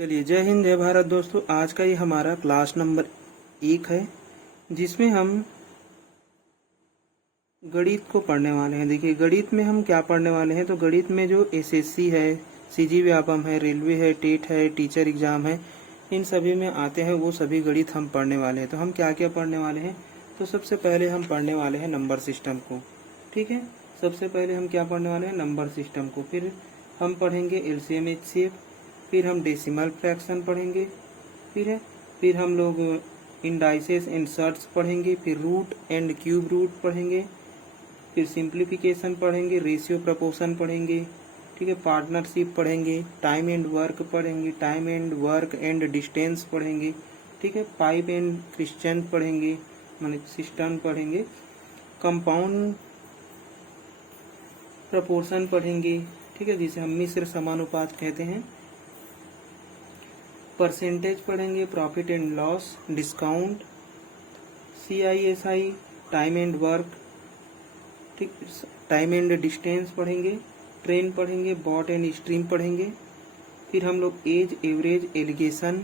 चलिए, जय हिंद जय भारत दोस्तों। आज का ये हमारा क्लास नंबर 1 है, जिसमें हम गणित को पढ़ने वाले हैं। देखिए, गणित में हम क्या पढ़ने वाले हैं, तो गणित में जो एसएससी है, सीजी व्यापम है, रेलवे है, टेट है, टीचर एग्जाम है, इन सभी में आते हैं वो सभी गणित हम पढ़ने वाले हैं। तो हम क्या क्या पढ़ने वाले हैं, तो सबसे पहले हम पढ़ने वाले हैं नंबर सिस्टम को। ठीक है, सबसे पहले हम क्या पढ़ने वाले हैं, नंबर सिस्टम को। फिर हम पढ़ेंगे एलसीएम एचसीएफ, फिर हम डेसिमल फ्रैक्शन पढ़ेंगे, फिर हम लोग इंडाइसेस एंड सर्ट्स पढ़ेंगे, फिर रूट एंड क्यूब रूट पढ़ेंगे, फिर सिंप्लीफिकेशन पढ़ेंगे, रेशियो प्रपोर्शन पढ़ेंगे, ठीक है, पार्टनरशिप पढ़ेंगे, टाइम एंड वर्क पढ़ेंगे, time and work and distance पढ़ेंगे, ठीक है, पाइप एंड क्रिश्चियन पढ़ेंगे, माने सिस्टम पढ़ेंगे, कंपाउंड प्रपोर्शन पढ़ेंगे, ठीक है, जिसे हम मिश्र समानुपात कहते हैं, परसेंटेज पढ़ेंगे, profit and loss, discount, CISI, time and work, ठीक, टाइम एंड डिस्टेंस पढ़ेंगे, ट्रेन पढ़ेंगे, बॉट एंड स्ट्रीम पढ़ेंगे, फिर हम लोग एज, एवरेज, एलिगेशन,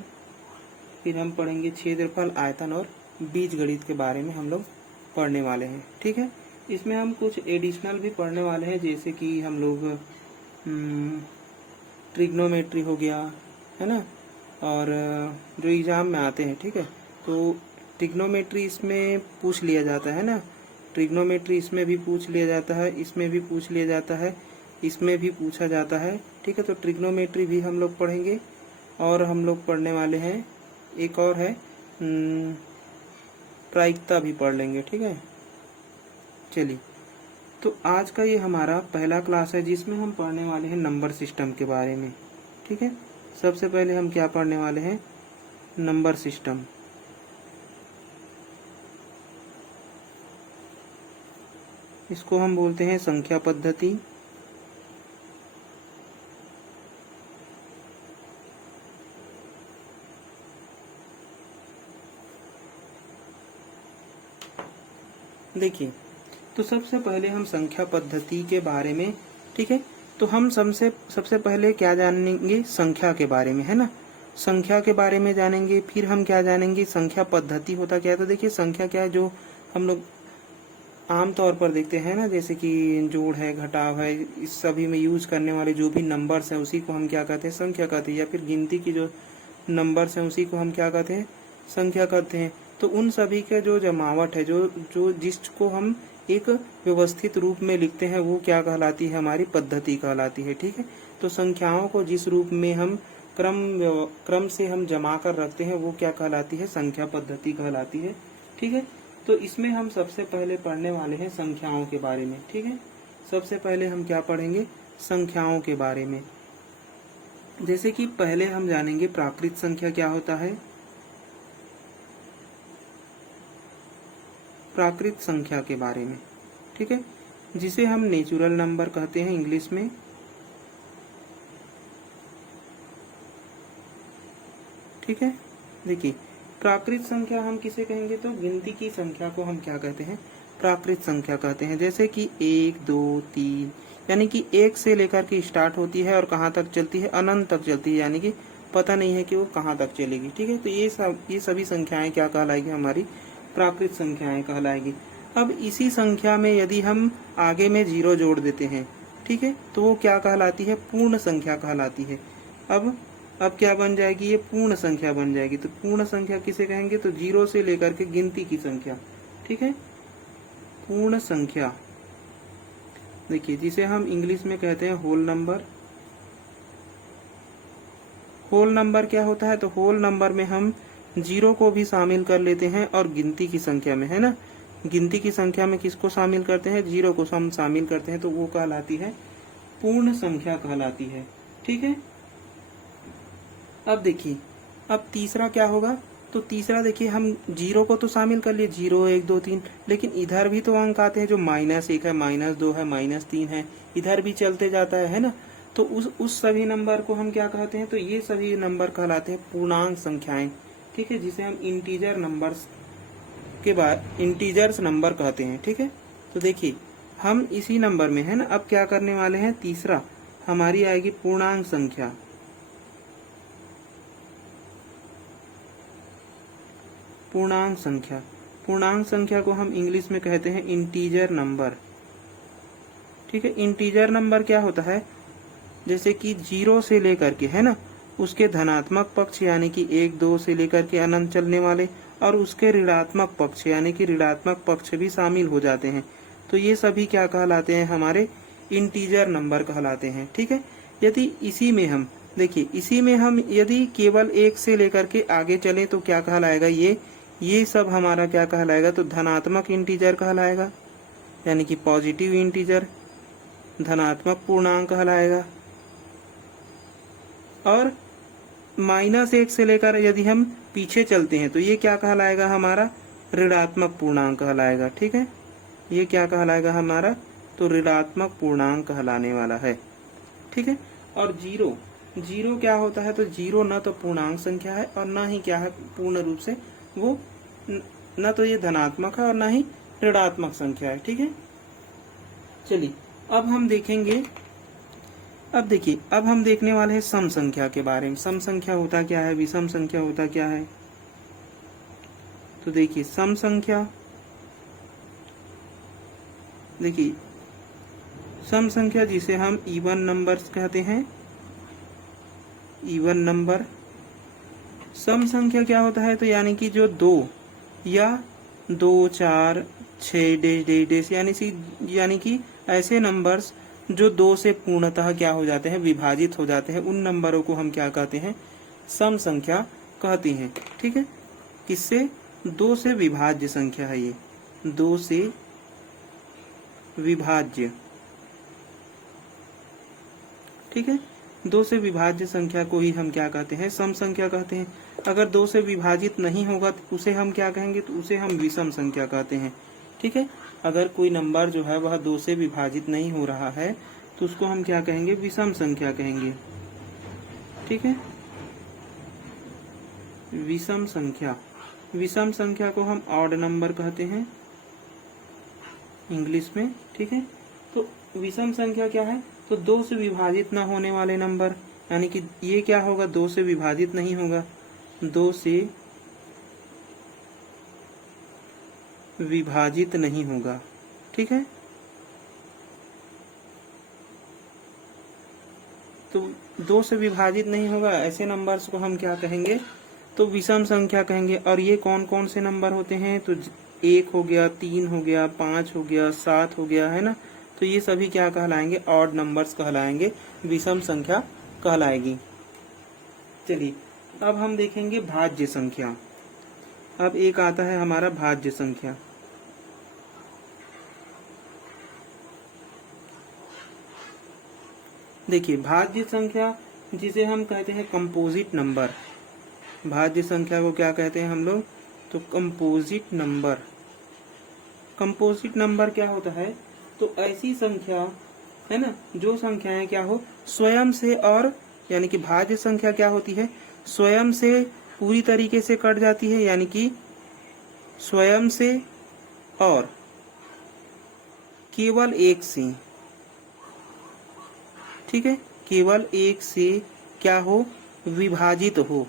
फिर हम पढ़ेंगे क्षेत्रफल, आयतन और बीजगणित के बारे में हम लोग पढ़ने वाले हैं। ठीक है, इसमें हम कुछ एडिशनल भी पढ़ने वाले हैं, जैसे कि हम लोग ट्रिग्नोमेट्री हो गया, है ना, और जो एग्जाम में आते हैं। ठीक है, तो ट्रिग्नोमेट्री इसमें पूछ लिया जाता है ना, ट्रिग्नोमेट्री इसमें भी पूछ लिया जाता है, इसमें भी पूछ लिया जाता है, इसमें भी पूछा जाता है। ठीक है, तो ट्रिग्नोमेट्री भी हम लोग पढ़ेंगे, और हम लोग पढ़ने वाले हैं एक और है प्रायिकता भी पढ़ लेंगे। ठीक है, चलिए, तो आज का ये हमारा पहला क्लास है, जिसमें हम पढ़ने वाले हैं नंबर सिस्टम के बारे में। ठीक है, सबसे पहले हम क्या पढ़ने वाले हैं, नंबर सिस्टम। इसको हम बोलते हैं संख्या पद्धति। देखिए, तो सबसे पहले हम संख्या पद्धति के बारे में, ठीक है, तो हम सबसे पहले क्या जानेंगे, संख्या के बारे में, है ना, संख्या के बारे में जानेंगे। फिर हम क्या जानेंगे, संख्या पद्धति होता क्या है। तो देखिए, संख्या क्या है, जो हम लोग आम तौर पर देखते हैं ना, जैसे कि जोड़ है, घटाव है, इस सभी में यूज करने वाले जो भी नंबर्स हैं, उसी को हम क्या कहते हैं, संख्या कहते हैं। या फिर गिनती की जो नंबर्स हैं, उसी को हम क्या कहते हैं, संख्या कहते हैं। तो उन सभी का जो जमावट है, जो जिसको हम एक व्यवस्थित रूप में लिखते हैं, वो क्या कहलाती है, हमारी पद्धति कहलाती है। ठीक है, तो संख्याओं को जिस रूप में हम क्रम से हम जमा कर रखते हैं, वो क्या कहलाती है, संख्या पद्धति कहलाती है। ठीक है, तो इसमें हम सबसे पहले पढ़ने वाले हैं संख्याओं के बारे में। ठीक है, सबसे पहले हम क्या पढ़ेंगे, संख्याओं के बारे में। जैसे कि पहले हम जानेंगे प्राकृत संख्या क्या होता है, प्राकृत संख्या के बारे में। ठीक है, जिसे हम नेचुरल नंबर कहते हैं इंग्लिश में। ठीक है, देखिए, प्राकृत संख्या हम किसे कहेंगे, तो गिनती की संख्या को हम क्या कहते हैं, प्राकृत संख्या कहते हैं। जैसे कि 1 2 3, यानी कि 1 से लेकर के स्टार्ट होती है और कहाँ तक चलती है, अनंत तक चलती है, यानी कि पता नहीं है कि वो कहाँ तक चलेगी। ठीक है, तो ये सभी संख्याएं क्या कहलाएगी, हमारी प्राकृत संख्याएं कहलाएगी। अब इसी संख्या में यदि हम आगे में 0 जोड़ देते हैं, ठीक है, तो वो क्या कहलाती है, पूर्ण संख्या कहलाती है। अब क्या बन जाएगी, ये पूर्ण संख्या बन जाएगी। तो पूर्ण संख्या किसे कहेंगे, तो 0 से लेकर के गिनती की संख्या। ठीक है, पूर्ण संख्या, देखिए, जिसे हम इंग्लिश में कहते हैं होल नंबर। होल नंबर क्या होता है, तो होल नंबर में हम 0 को भी शामिल कर लेते हैं, और गिनती की संख्या में, है ना, गिनती की संख्या में किसको शामिल करते हैं, 0 को हम शामिल करते हैं, तो वो कहलाती है पूर्ण संख्या कहलाती है। ठीक है, अब देखिए, अब तीसरा क्या होगा, तो तीसरा देखिए, हम 0 को तो शामिल कर लिए, 0 1 2 3, लेकिन इधर भी तो अंक आते हैं, जो -1 है, -2 है, -3 है, इधर भी चलते जाता है ना। तो उस सभी नंबर को हम क्या कहते हैं, तो ये सभी नंबर कहलाते हैं पूर्णांक संख्याएं। ठीक है, जिसे हम इंटीजर्स नंबर कहते हैं। ठीक है, तो देखिए, हम इसी नंबर में, है ना, अब क्या करने वाले हैं, तीसरा हमारी आएगी पूर्णांक संख्या। पूर्णांक संख्या। पूर्णांक संख्या को हम इंग्लिश में कहते हैं इंटीजर नंबर। ठीक है, इंटीजर नंबर क्या होता है, जैसे कि 0 से लेकर के, है ना, उसके धनात्मक पक्ष यानी कि 1 2 से लेकर के अनंत चलने वाले, और उसके ऋणात्मक पक्ष यानी कि ऋणात्मक पक्ष भी शामिल हो जाते हैं। तो ये सभी क्या कहलाते हैं, हमारे इंटीजर नंबर कहलाते हैं। ठीक है, यदि इसी में हम देखिए, इसी में हम यदि केवल 1 से लेकर के आगे चले तो क्या कहलाएगा, ये सब हमारा क्या कहलाएगा, तो धनात्मक इंटीजर कहलाएगा, यानी कि पॉजिटिव इंटीजर, धनात्मक पूर्णांक कहलाएगा। और -1 से लेकर यदि हम पीछे चलते हैं तो ये क्या कहलाएगा, हमारा ऋणात्मक पूर्णांक कहलाएगा। ठीक है, ये क्या कहलाएगा हमारा, तो ऋणात्मक पूर्णांक कहलाने वाला है। ठीक है, और जीरो क्या होता है, तो जीरो न तो पूर्णांक संख्या है और न ही क्या है, पूर्ण रूप से वो न तो ये धनात्मक है और न ही ऋणात्मक संख्या है। ठीक है, चलिए अब हम देखेंगे, अब देखिए, अब हम देखने वाले हैं सम संख्या के बारे में। सम संख्या होता क्या है, विषम संख्या होता क्या है। तो देखिए सम संख्या, देखिए सम संख्या जिसे हम इवन नंबर्स कहते हैं, इवन नंबर। सम संख्या क्या होता है, तो यानी कि जो 2 या 2 4 6 डेश यानी कि ऐसे नंबर्स जो 2 से पूर्णतः क्या हो जाते हैं, विभाजित हो जाते हैं, उन नंबरों को हम क्या कहते हैं, सम संख्या कहते हैं। ठीक है, किससे, 2 से विभाज्य संख्या है ये, 2 से विभाज्य। ठीक है, 2 से विभाज्य संख्या को ही हम क्या कहते हैं, सम संख्या कहते हैं। अगर 2 से विभाजित नहीं होगा तो उसे हम क्या कहेंगे, तो उसे हम विषम संख्या कहते हैं। ठीक है, अगर कोई नंबर जो है वह 2 से विभाजित नहीं हो रहा है तो उसको हम क्या कहेंगे, विषम संख्या कहेंगे। ठीक है, विषम संख्या, विषम संख्या को हम ऑड नंबर कहते हैं इंग्लिश में। ठीक है, तो विषम संख्या क्या है, तो 2 से विभाजित न होने वाले नंबर, यानी कि ये क्या होगा, 2 से विभाजित नहीं होगा, 2 से विभाजित नहीं होगा। ठीक है, तो 2 से विभाजित नहीं होगा, ऐसे नंबर्स को हम क्या कहेंगे, तो विषम संख्या कहेंगे। और ये कौन कौन से नंबर होते हैं, तो 1 हो गया, 3 हो गया, 5 हो गया, 7 हो गया, है ना, तो ये सभी क्या कहलाएंगे, ऑड नंबर्स कहलाएंगे, विषम संख्या कहलाएगी। चलिए अब हम देखेंगे भाज्य संख्या। अब एक आता है हमारा भाज्य संख्या। देखिए भाज्य संख्या जिसे हम कहते हैं कंपोजिट नंबर, भाज्य संख्या को क्या कहते हैं हम लोग, तो कंपोजिट नंबर। कंपोजिट नंबर क्या होता है, तो ऐसी संख्या है ना, जो संख्याएं क्या हो, स्वयं से और, यानी कि भाज्य संख्या क्या होती है, स्वयं से पूरी तरीके से कट जाती है, यानी कि स्वयं से और केवल 1 से। ठीक है, केवल 1 से क्या हो, विभाजित हो,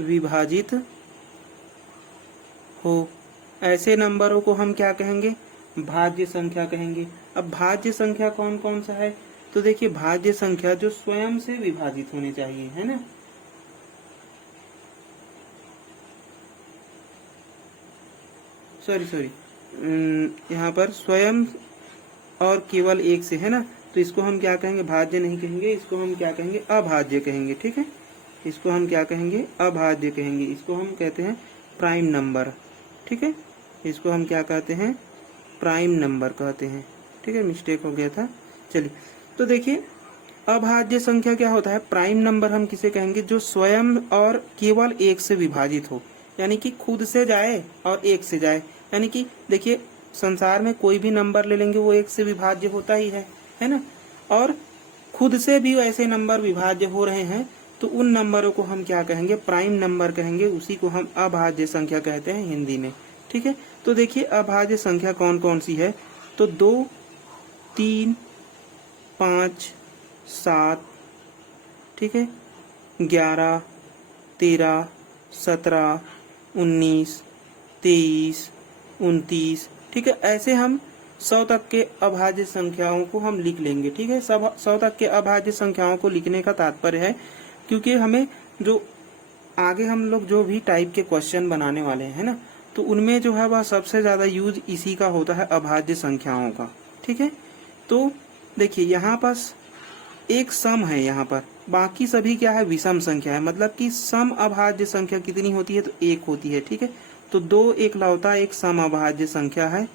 विभाजित हो, ऐसे नंबरों को हम क्या कहेंगे, भाज्य संख्या कहेंगे। अब भाज्य संख्या कौन कौन सा है, तो देखिए भाज्य संख्या जो स्वयं से विभाजित होने चाहिए, है ना, सॉरी यहाँ पर स्वयं और केवल 1 से, है ना, तो इसको हम क्या कहेंगे, भाज्य नहीं कहेंगे, इसको हम क्या कहेंगे, अभाज्य कहेंगे। ठीक है, इसको हम क्या कहेंगे, अभाज्य कहेंगे, इसको हम कहते हैं प्राइम नंबर। ठीक है, इसको हम क्या कहते हैं, प्राइम नंबर कहते हैं। ठीक है, मिस्टेक हो गया था। चलिए तो देखिए अभाज्य संख्या क्या होता है, प्राइम नंबर हम किसे कहेंगे, जो स्वयं और केवल 1 से विभाजित हो, यानी कि खुद से जाए और 1 से जाए। यानी कि देखिए संसार में कोई भी नंबर ले लेंगे वो 1 से विभाज्य होता ही है ना, और खुद से भी ऐसे नंबर विभाज्य हो रहे हैं तो उन नंबरों को हम क्या कहेंगे, प्राइम नंबर कहेंगे, उसी को हम अभाज्य संख्या कहते हैं हिंदी में। ठीक है, तो देखिए अभाज्य संख्या कौन कौन सी है, तो 2 3 5 7, ठीक है, 11 13 17 19, 23, 29, ठीक है। ऐसे हम 100 तक के अभाज्य संख्याओं को हम लिख लेंगे, ठीक है। 100 तक के अभाज्य संख्याओं को लिखने का तात्पर्य है क्योंकि हमें जो आगे हम लोग जो भी टाइप के क्वेश्चन बनाने वाले हैं ना, तो उनमें जो है वह सबसे ज्यादा यूज इसी का होता है, अभाज्य संख्याओं का, ठीक है। तो देखिए यहाँ पास एक सम है, यहाँ पर बाकी सभी क्या है, विषम संख्या है। मतलब कि सम अभाज्य संख्या कितनी होती है, तो एक होती है, ठीक है। तो 2 एकलौता एक सम अभाज्य संख्या है,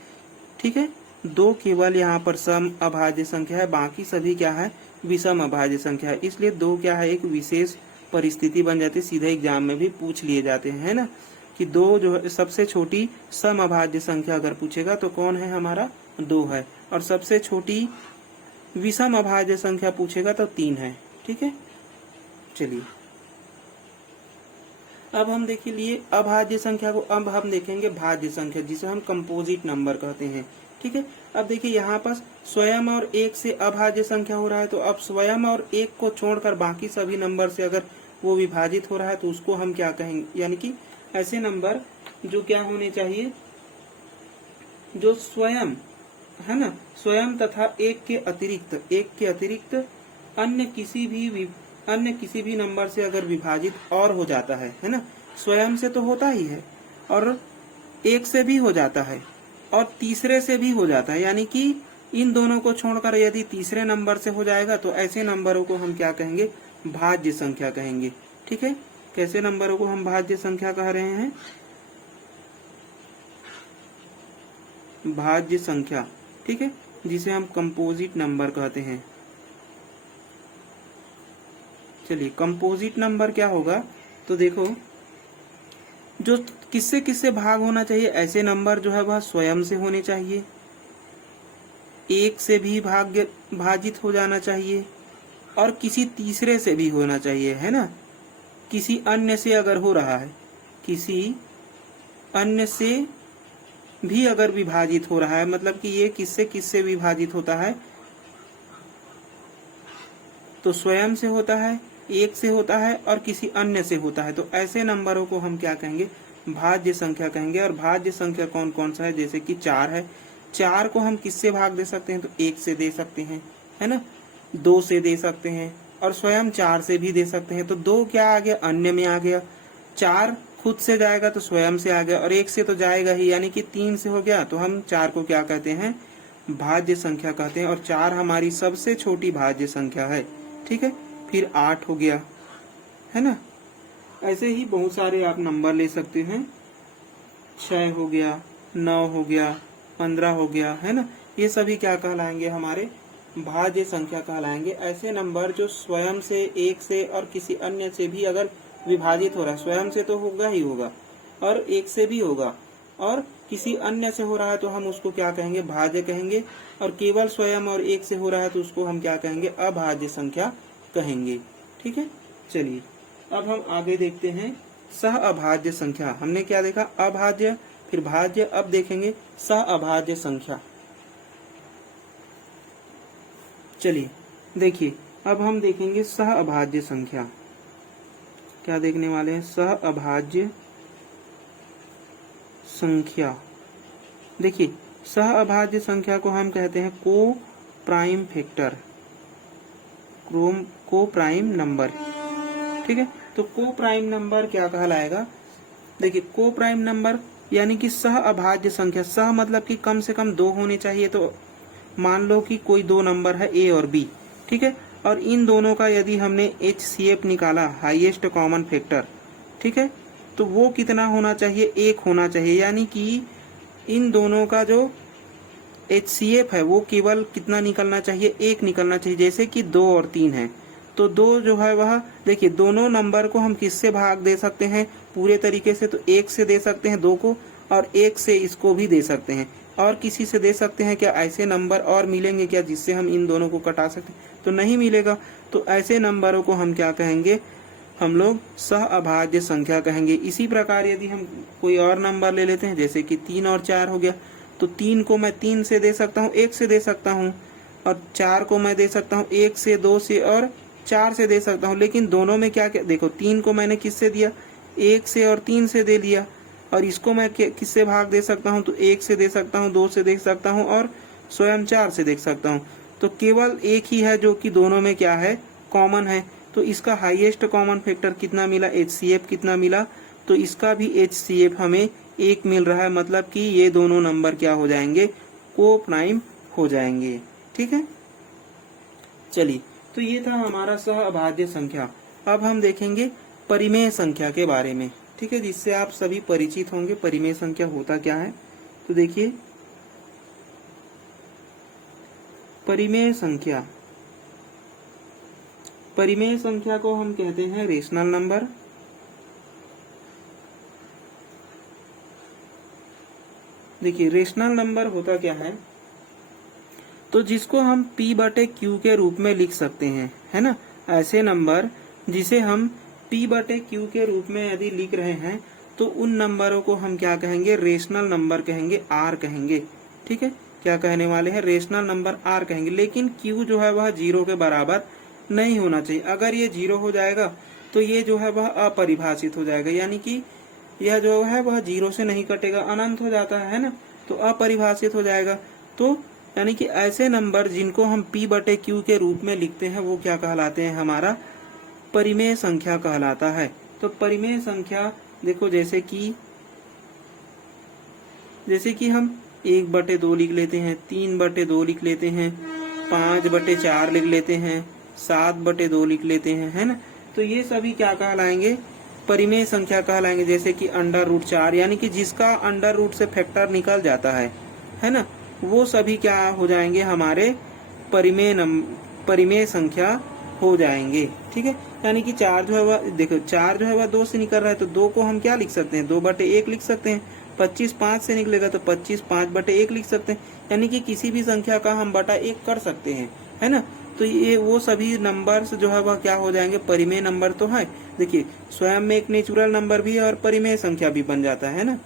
ठीक है। 2 केवल यहाँ पर सम अभाज्य संख्या है, बाकी सभी क्या है, विषम अभाज्य संख्या है। इसलिए 2 क्या है, एक विशेष परिस्थिति बन जाती है, सीधे एग्जाम में भी पूछ लिए जाते हैं, है ना, कि 2 जो है सबसे छोटी सम अभाज्य संख्या अगर पूछेगा तो कौन है, हमारा 2 है। और सबसे छोटी विषम अभाज्य संख्या पूछेगा तो 3 है, ठीक है। चलिए अब हम देख लिए अभाज्य संख्या को। अब हम देखेंगे भाज्य संख्या, जिसे हम कंपोजिट नंबर कहते हैं, ठीक है। अब देखिए यहाँ पर स्वयं और 1 से अभाज्य संख्या हो रहा है, तो अब स्वयं और 1 को छोड़कर बाकी सभी नंबर से अगर वो विभाजित हो रहा है तो उसको हम क्या कहेंगे, यानी कि ऐसे नंबर जो क्या होने चाहिए, जो स्वयं है ना, स्वयं तथा 1 के अतिरिक्त अन्य किसी भी नंबर से अगर विभाजित और हो जाता है ना, स्वयं से तो होता ही है और 1 से भी हो जाता है और तीसरे से भी हो जाता है, यानी कि इन दोनों को छोड़कर यदि तीसरे नंबर से हो जाएगा तो ऐसे नंबरों को हम क्या कहेंगे, भाज्य संख्या कहेंगे, ठीक है। कैसे नंबरों को हम भाज्य संख्या कह रहे हैं, भाज्य संख्या, ठीक है, जिसे हम कंपोजिट नंबर कहते हैं। चलिए कंपोजिट नंबर क्या होगा, तो देखो जो किससे किससे भाग होना चाहिए, ऐसे नंबर जो है वह स्वयं से होने चाहिए, 1 से भी भाजित हो जाना चाहिए और किसी तीसरे से भी होना चाहिए, है ना। किसी अन्य से अगर हो रहा है, किसी अन्य से भी अगर विभाजित हो रहा है, मतलब कि ये किससे विभाजित होता है, तो स्वयं से होता है, 1 से होता है और किसी अन्य से होता है, तो ऐसे नंबरों को हम क्या कहेंगे, भाज्य संख्या कहेंगे। और भाज्य संख्या कौन कौन सा है, जैसे कि 4 है, 4 को हम किससे भाग दे सकते हैं, तो 1 से दे सकते हैं, है ना, 2 से दे सकते हैं और स्वयं 4 से भी दे सकते हैं। तो 2 क्या आ गया, अन्य में आ गया, 4 खुद से जाएगा तो स्वयं से आ गया और 1 से तो जाएगा ही, यानी कि 3 से हो गया। तो हम 4 को क्या कहते हैं, भाज्य संख्या कहते हैं और 4 हमारी सबसे छोटी भाज्य संख्या है, ठीक है। फिर 8 हो गया, है ना। ऐसे ही बहुत सारे आप नंबर ले सकते हैं, 6 हो गया, 9 हो गया, 15 हो गया, है ना। ये सभी क्या कहलाएंगे, हमारे भाज्य संख्या कहलाएंगे। ऐसे नंबर जो स्वयं से, 1 से और किसी अन्य से भी अगर विभाजित हो रहा है, स्वयं से तो होगा ही होगा और 1 से भी होगा और किसी अन्य से हो रहा है तो हम उसको क्या कहेंगे, भाज्य कहेंगे। और केवल स्वयं और 1 से हो रहा है तो उसको हम क्या कहेंगे, अभाज्य संख्या कहेंगे, ठीक है। चलिए अब हम आगे देखते हैं सह अभाज्य संख्या। हमने क्या देखा, अभाज्य, फिर भाज्य, अब देखेंगे सह अभाज्य संख्या। चलिए देखिए अब हम देखेंगे सह अभाज्य संख्या। क्या देखने वाले हैं, सह अभाज्य संख्या। देखिए सह अभाज्य संख्या को हम कहते हैं को प्राइम फैक्टर, को प्राइम नंबर, ठीक है। तो को प्राइम नंबर क्या कहलाएगा, देखिए को प्राइम नंबर यानी कि सह अभाज्य संख्या। सह मतलब कि कम से कम 2 होने चाहिए। तो मान लो कि कोई 2 नंबर है ए और बी, ठीक है, और इन दोनों का यदि हमने HCF निकाला, हाईएस्ट कॉमन फैक्टर, ठीक है, तो वो कितना होना चाहिए, 1 होना चाहिए। यानी कि इन दोनों का जो HCF है वो केवल कितना निकलना चाहिए, 1 निकलना चाहिए। जैसे कि 2 और 3 है तो 2 जो है वह, देखिए दोनों नंबर को हम किससे भाग दे सकते हैं पूरे तरीके से, तो 1 से दे सकते हैं 2 को और 1 से इसको भी दे सकते हैं। और किसी से दे सकते हैं क्या, ऐसे नंबर और मिलेंगे क्या जिससे हम इन दोनों को कटा सकते हैं, तो नहीं मिलेगा। तो ऐसे नंबरों को हम क्या कहेंगे, हम लोग सह अभाज्य संख्या कहेंगे। इसी प्रकार यदि हम कोई और नंबर ले लेते हैं, जैसे कि 3 और 4 हो गया, तो 3 को मैं 3 से दे सकता हूँ, 1 से दे सकता हूँ, और 4 को मैं दे सकता हूँ 1 से, 2 से और 4 से दे सकता हूँ। लेकिन दोनों में क्या क्या, देखो 3 को मैंने किससे दिया, 1 से और 3 से दे लिया, और इसको मैं किससे भाग दे सकता हूँ, तो 1 से दे सकता हूँ, 2 से देख सकता हूँ और स्वयं 4 से देख सकता हूँ। तो केवल एक ही है जो कि दोनों में क्या है, कॉमन है। तो इसका हाईएस्ट कॉमन फैक्टर कितना मिला, HCF कितना मिला, तो इसका भी HCF हमें 1 मिल रहा है, मतलब कि ये दोनों नंबर क्या हो जाएंगे, को प्राइम हो जाएंगे। ठीक है, चलिए, तो ये था हमारा सहअभाज्य संख्या। अब हम देखेंगे परिमेय संख्या के बारे में। ठीक है, जिससे आप सभी परिचित होंगे परिमेय संख्या होता क्या है। तो देखिए, परिमेय संख्या, परिमेय संख्या को हम कहते हैं रेशनल नंबर। देखिए, रेशनल नंबर होता क्या है, तो जिसको हम P/Q के रूप में लिख सकते हैं, है ना। ऐसे नंबर जिसे हम P/Q के रूप में यदि लिख रहे हैं तो उन नंबरों को हम क्या कहेंगे, रेशनल नंबर कहेंगे, R कहेंगे। ठीक है, क्या कहने वाले हैं, रेशनल नंबर R कहेंगे। लेकिन Q जो है वह 0 के बराबर नहीं होना चाहिए। अगर ये 0 हो जाएगा तो ये जो है वह अपरिभाषित हो जाएगा, यानी कि यह जो है वह 0 से नहीं कटेगा, अनंत हो जाता है ना, तो अपरिभाषित हो जाएगा। तो यानी कि ऐसे नंबर जिनको हम P/Q के रूप में लिखते हैं वो क्या कहलाते हैं, हमारा परिमेय संख्या कहलाता है। तो परिमेय संख्या देखो, जैसे कि हम 1/2 लिख लेते हैं, 3/2 लिख लेते हैं, 5/4 लिख लेते हैं, 7/2 लिख लेते हैं, है ना। तो ये सभी क्या कहलाएंगे, परिमेय संख्या कहलाएंगे। जैसे कि √4, यानी कि जिसका अंडर रूट से फैक्टर निकल जाता है ना, वो सभी क्या हो जाएंगे, हमारे परिमेय संख्या हो जाएंगे। ठीक है, यानी कि 4 जो है वह, देखो 4 जो है वह 2 से निकल रहा है, तो 2 को हम क्या लिख सकते हैं, 2/1 लिख सकते हैं। 25 5 से निकलेगा तो 25 5/1 लिख सकते हैं। यानी कि किसी भी संख्या का हम बटा 1 कर सकते हैं, है ना। तो ये वो सभी नंबर्स जो है वह क्या हो जाएंगे, परिमेय नंबर तो है। देखिए, स्वयं में एक नेचुरल नंबर भी है और परिमेय संख्या भी बन जाता है ना।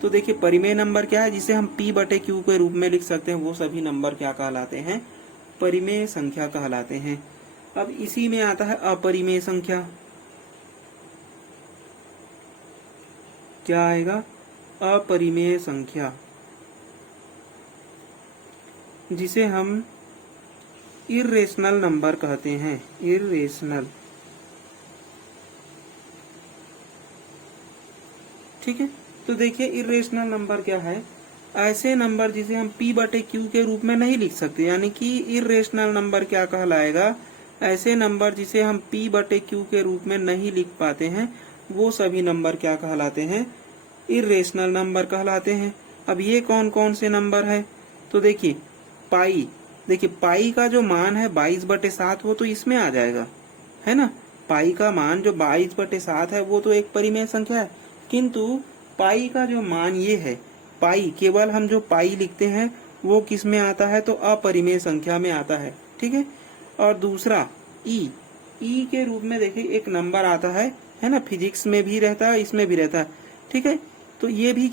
तो देखिए, परिमेय नंबर क्या है, जिसे हम P/Q के रूप में लिख सकते हैं, वो सभी नंबर क्या कहलाते हैं, परिमेय संख्या कहलाते हैं। अब इसी में आता है अपरिमेय संख्या। क्या आएगा, अपरिमेय संख्या, जिसे हम इर्रेशनल नंबर कहते हैं, इर्रेशनल। ठीक है, तो देखिए इर्रेशनल नंबर क्या है, ऐसे नंबर जिसे हम P/Q के रूप में नहीं लिख सकते, यानी कि इर्रेशनल नंबर क्या कहलाएगा, ऐसे नंबर जिसे हम P/Q के रूप में नहीं लिख पाते हैं, वो सभी नंबर क्या कहलाते हैं, इर्रेशनल नंबर कहलाते हैं। अब ये कौन कौन से नंबर है, तो देखिए पाई, देखिए पाई का जो मान है 22/7, वो तो इसमें आ जाएगा, है ना। पाई का मान जो 22/7 है वो तो एक परिमेय संख्या है, किंतु पाई का जो मान ये है, पाई केवल हम जो पाई लिखते हैं वो किस में आता है, तो अपरिमेय संख्या में आता है। ठीक है, और दूसरा ई के रूप में देखिए एक नंबर आता है ना, फिजिक्स में भी रहता है, इसमें भी रहता है। ठीक है, तो ये भी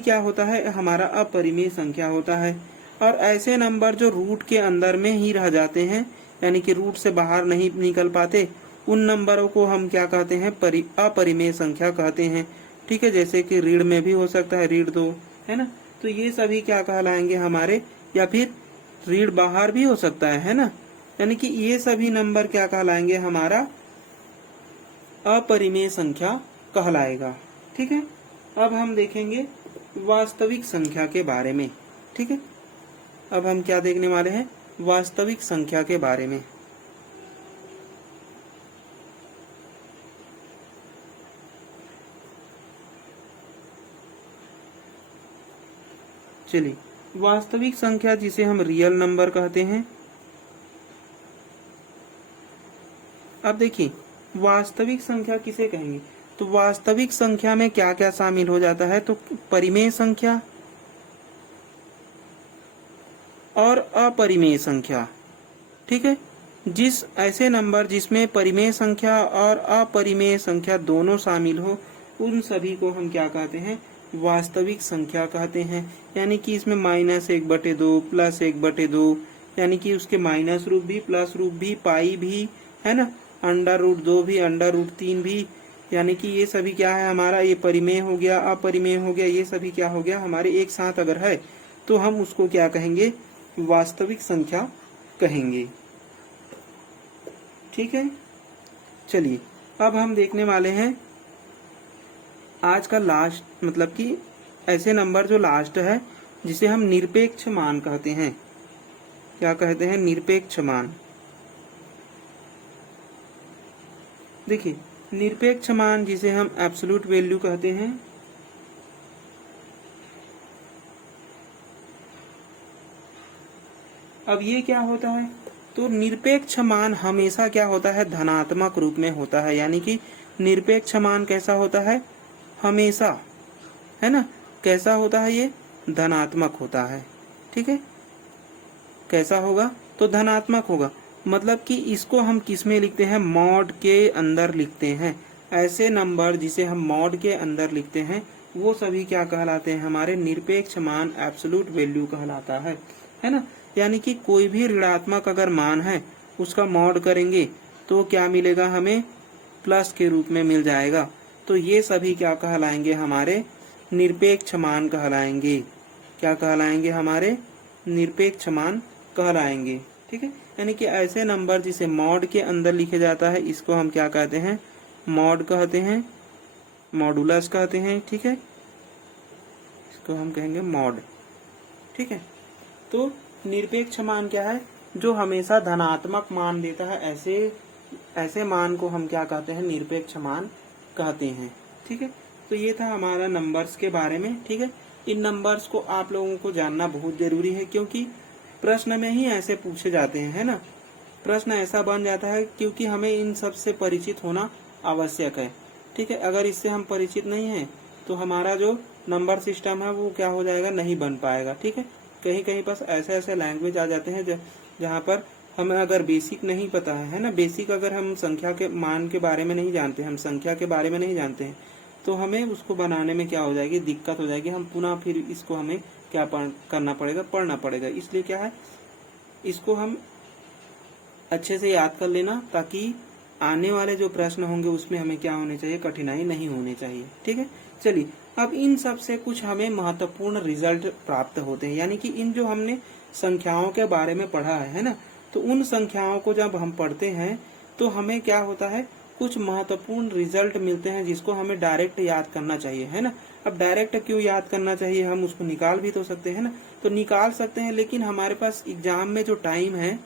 क्या होता है, हमारा अपरिमेय संख्या होता है। और ऐसे नंबर जो रूट के अंदर में ही रह जाते हैं, यानी कि रूट से बाहर नहीं निकल पाते, उन नंबरों को हम क्या कहते हैं, अपरिमेय संख्या कहते हैं। ठीक है, जैसे कि ऋण में भी हो सकता है, ऋण 2, है ना। तो ये सभी क्या कहलाएंगे हमारे, या फिर ऋण बाहर भी हो सकता है ना। यानी कि ये सभी नंबर क्या कहलाएंगे, हमारा अपरिमेय संख्या कहलाएगा। ठीक है, अब हम देखेंगे वास्तविक संख्या के बारे में। ठीक है, अब हम क्या देखने वाले हैं, वास्तविक संख्या के बारे में। चलिए, वास्तविक संख्या जिसे हम रियल नंबर कहते हैं। अब देखिए, वास्तविक संख्या किसे कहेंगे, तो वास्तविक संख्या में क्या क्या शामिल हो जाता है, तो परिमेय संख्या और अपरिमेय संख्या। ठीक है, जिस ऐसे नंबर जिसमें परिमेय संख्या और अपरिमेय संख्या दोनों शामिल हो, उन सभी को हम क्या कहते हैं, वास्तविक संख्या कहते हैं। यानी कि इसमें -1/2 +1/2, यानी कि उसके माइनस रूप भी, प्लस रूप भी, पाई भी, है ना, √2 भी, √3 भी, यानी कि ये सभी क्या है हमारा, ये परिमेय हो गया, अपरिमेय हो गया, ये सभी क्या हो गया हमारे एक साथ अगर है तो हम उसको क्या कहेंगे, वास्तविक संख्या कहेंगे। ठीक है, चलिए अब हम देखने वाले हैं आज का लास्ट, मतलब कि ऐसे नंबर जो लास्ट है जिसे हम निरपेक्ष मान कहते हैं। क्या कहते हैं, निरपेक्ष मान। देखिए निरपेक्ष मान जिसे हम एब्सोल्यूट वैल्यू कहते हैं, अब ये क्या होता है, तो निरपेक्ष मान हमेशा क्या होता है, धनात्मक रूप में होता है। यानी कि निरपेक्ष मान कैसा होता है, हमेशा, है ना, कैसा होता है, ये धनात्मक होता है। ठीक है, कैसा होगा, तो धनात्मक होगा। मतलब कि इसको हम किस में लिखते हैं, मॉड के अंदर लिखते हैं। ऐसे नंबर जिसे हम मॉड के अंदर लिखते हैं वो सभी क्या कहलाते हैं, हमारे निरपेक्ष मान, एब्सोल्यूट वैल्यू कहलाता है ना। यानी कि कोई भी ऋणात्मक अगर मान है उसका मॉड करेंगे तो क्या मिलेगा, हमें प्लस के रूप में मिल जाएगा। तो ये सभी क्या कहलाएंगे, हमारे निरपेक्ष मान कहलाएंगे। क्या कहलाएंगे, हमारे निरपेक्ष मान कहलाएंगे। ठीक है, यानी कि ऐसे नंबर जिसे मॉड के अंदर लिखे जाता है इसको हम क्या कहते हैं, मॉड कहते हैं, मॉडुलस कहते हैं। ठीक है, इसको हम कहेंगे मॉड। ठीक है, तो निरपेक्ष मान क्या है, जो हमेशा धनात्मक मान देता है, ऐसे मान को हम क्या कहते हैं, निरपेक्ष मान कहते हैं। ठीक है, तो ये था हमारा नंबर्स के बारे में। ठीक है, इन नंबर्स को आप लोगों को जानना बहुत जरूरी है क्योंकि प्रश्न में ही ऐसे पूछे जाते हैं, है ना। प्रश्न ऐसा बन जाता है क्योंकि हमें इन सब से परिचित होना आवश्यक है। ठीक है, अगर इससे हम परिचित नहीं हैं तो हमारा जो नंबर सिस्टम है वो क्या हो जाएगा, नहीं बन पाएगा। ठीक है, कहीं कहीं पर ऐसे लैंग्वेज आ जाते हैं जहाँ पर हमें अगर बेसिक नहीं पता है ना, बेसिक अगर हम संख्या के मान के बारे में नहीं जानते, हम संख्या के बारे में नहीं जानते हैं तो हमें उसको बनाने में क्या हो जाएगी, दिक्कत हो जाएगी। हम पुनः फिर इसको हमें क्या करना पड़ेगा, पढ़ना पड़ेगा। इसलिए क्या है, इसको हम अच्छे से याद कर लेना ताकि आने वाले जो प्रश्न होंगे उसमें हमें क्या होने चाहिए, कठिनाई नहीं होनी चाहिए। ठीक है, चलिए अब इन सब से कुछ हमें महत्वपूर्ण रिजल्ट प्राप्त होते हैं। यानी कि इन जो हमने संख्याओं के बारे में पढ़ा है ना, तो उन संख्याओं को जब हम पढ़ते हैं तो हमें क्या होता है, कुछ महत्वपूर्ण रिजल्ट मिलते हैं जिसको हमें डायरेक्ट याद करना चाहिए, है ना। अब डायरेक्ट क्यों याद करना चाहिए, हम उसको निकाल भी तो सकते हैं ना, तो निकाल सकते हैं, लेकिन हमारे पास एग्जाम में जो टाइम है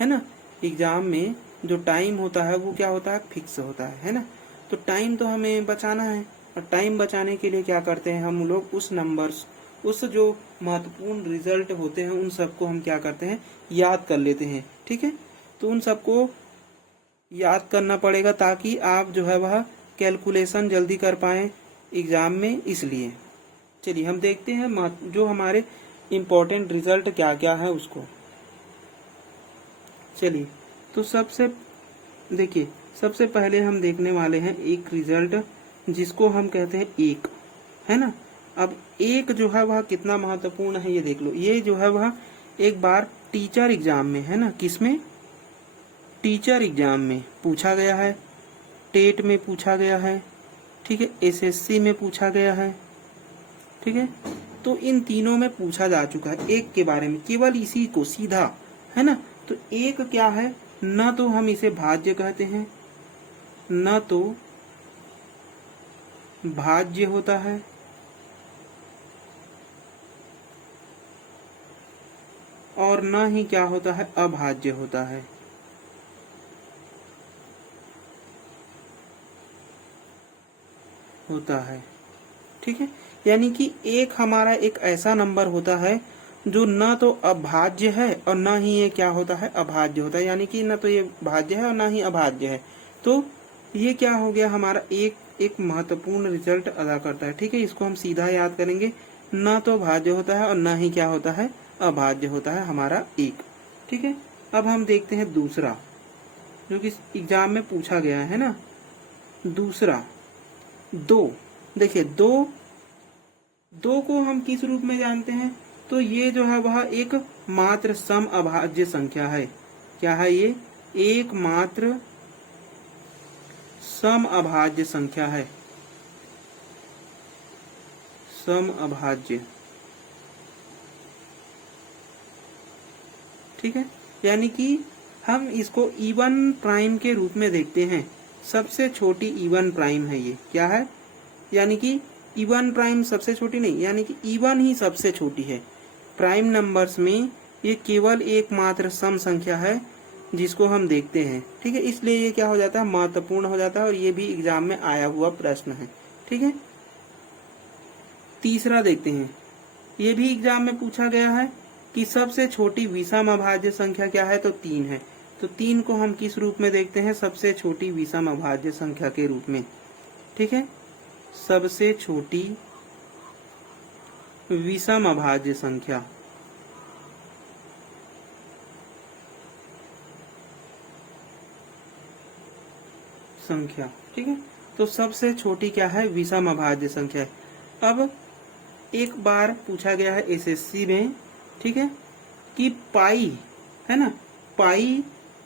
ना, एग्जाम में जो टाइम होता है वो क्या होता है, फिक्स होता है ना। तो टाइम तो हमें बचाना है और टाइम बचाने के लिए क्या करते हैं हम लोग, उस नंबर्स, उस जो महत्वपूर्ण रिजल्ट होते हैं उन सबको हम क्या करते हैं, याद कर लेते हैं। ठीक है, तो उन सबको याद करना पड़ेगा ताकि आप जो है वह कैलकुलेशन जल्दी कर पाए एग्जाम में। इसलिए चलिए हम देखते हैं जो हमारे इम्पोर्टेंट रिजल्ट क्या क्या है उसको। चलिए तो देखिए सबसे पहले हम देखने वाले हैं एक रिजल्ट जिसको हम कहते हैं एक, है ना। अब एक जो है वह कितना महत्वपूर्ण है ये देख लो। ये जो है वह एक बार टीचर एग्जाम में, है ना, किसमें, टीचर एग्जाम में पूछा गया है, टेट में पूछा गया है, ठीक है, एसएससी में पूछा गया है। ठीक है, तो इन तीनों में पूछा जा चुका है एक के बारे में, केवल इसी को सीधा, है ना। तो एक क्या है, न तो हम इसे भाज्य कहते हैं, न तो भाज्य होता है, और न ही क्या होता है, अभाज्य होता है। ठीक है, यानी कि एक हमारा एक ऐसा नंबर होता है जो न तो अभाज्य है और न ही ये क्या होता है, अभाज्य होता है। यानी कि न तो ये भाज्य है और न ही अभाज्य है। तो ये क्या हो गया, हमारा एक महत्वपूर्ण रिजल्ट अदा करता है। ठीक है, इसको हम सीधा याद करेंगे, न तो भाज्य होता है और न ही क्या होता है, अभाज्य होता है हमारा एक। ठीक है, अब हम देखते हैं दूसरा जो कि एग्जाम में पूछा गया है ना। दूसरा दो, देखिए दो को हम किस रूप में जानते हैं, तो ये जो है वह एक मात्र सम अभाज्य संख्या है। क्या है ये, एक मात्र सम अभाज्य संख्या है, सम अभाज्य, ठीक है। यानी कि हम इसको इवन प्राइम के रूप में देखते हैं। सबसे छोटी इवन प्राइम है ये, क्या है, यानी कि इवन प्राइम सबसे छोटी नहीं, यानी कि इवन ही सबसे छोटी है। प्राइम नंबर्स में ये केवल एकमात्र सम संख्या है जिसको हम देखते हैं, ठीक है। इसलिए ये क्या हो जाता है, महत्वपूर्ण हो जाता है, और ये भी एग्जाम में आया हुआ प्रश्न है, ठीक है। तीसरा देखते हैं, ये भी एग्जाम में पूछा गया है कि सबसे छोटी विषम अभाज्य संख्या क्या है, तो 3 है। तो 3 को हम किस रूप में देखते हैं, सबसे छोटी विषम अभाज्य संख्या के रूप में, ठीक है। सबसे छोटी विषम अभाज्य संख्या, ठीक है। तो सबसे छोटी क्या है, विषम अभाज्य संख्या है। अब एक बार पूछा गया है एसएससी में, ठीक है, कि पाई है ना, पाई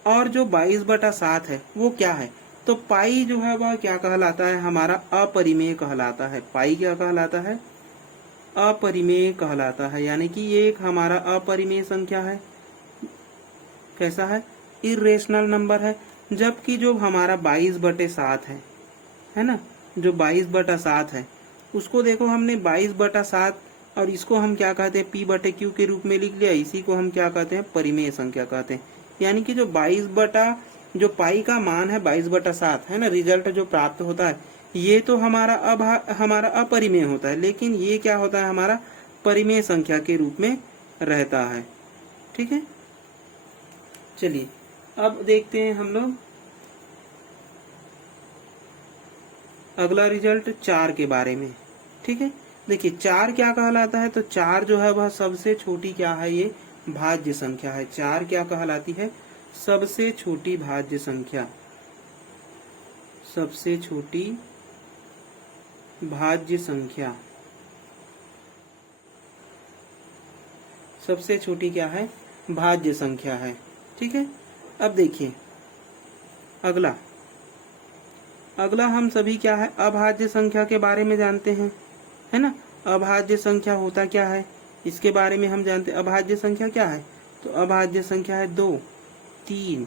और जो 22/7 है वो क्या है। तो पाई जो है वह क्या कहलाता है, हमारा अपरिमेय कहलाता है। पाई क्या कहलाता है, अपरिमेय कहलाता है। यानी कि ये एक हमारा अपरिमेय संख्या है। कैसा है, इरेशनल नंबर है। जबकि जो हमारा 22/7 है ना, जो 22/7 है उसको देखो हमने 22/7 और इसको हम क्या कहते हैं, p/q के रूप में लिख लिया। इसी को हम क्या कहते हैं, परिमेय संख्या कहते हैं। यानी कि जो 22 जो पाई का मान है 22/7 है ना, रिजल्ट जो प्राप्त होता है ये तो हमारा अपरिमेय होता है, लेकिन ये क्या होता है, हमारा परिमेय संख्या के रूप में रहता है, ठीक है। चलिए अब देखते हैं हम लोग अगला रिजल्ट 4 के बारे में, ठीक है। देखिए 4 क्या कहलाता है, तो 4 जो है वह सबसे छोटी क्या है, ये भाज्य संख्या है। 4 क्या कहलाती है, सबसे छोटी भाज्य संख्या, सबसे छोटी भाज्य संख्या, सबसे छोटी क्या है, भाज्य संख्या है, ठीक है। अब देखिए अगला हम सभी क्या है, अभाज्य संख्या के बारे में जानते हैं, है ना। अभाज्य संख्या होता क्या है, इसके बारे में हम जानते हैं। अभाज्य संख्या क्या है, तो अभाज्य संख्या है 2, 3,